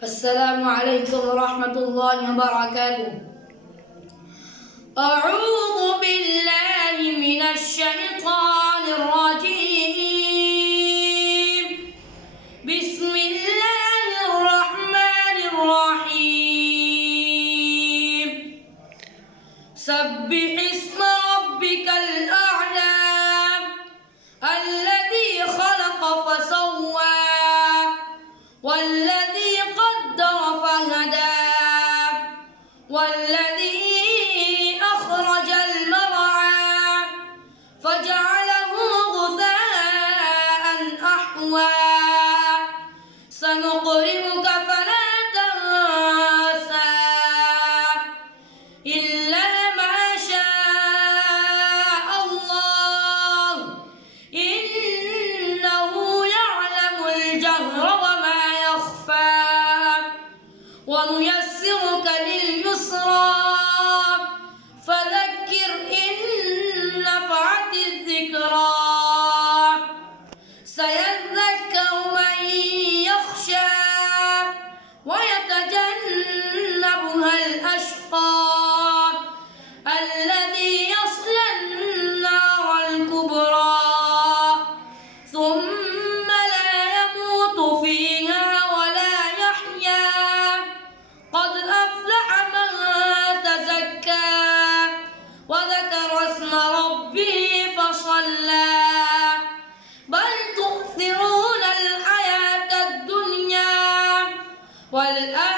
السلام عليكم ورحمة الله وبركاته. أعوذ بالله من الشيطان الرجيم. بسم الله الرحمن الرحيم. سبح اسم ربك الأعلى الذي خلق فسوى والذي قدر فهدى والذي أخرج المرعى فجعله غثاء أحوى. سنقرئك فلا تنسى إلا ما شاء الله إنه يعلم الجهر وما يخفى. ونيسرك لليسرى فذكر إن نفعت الذكرى. سيذكر من يخشى ويتجنبها الأشقى الذي يصلى النار الكبرى ثم لا يموت فيها ولا يحيا. قد أفلح من تزكى وذكر اسم ربه فصلى. بل تؤثرون الحياة الدنيا والآخرة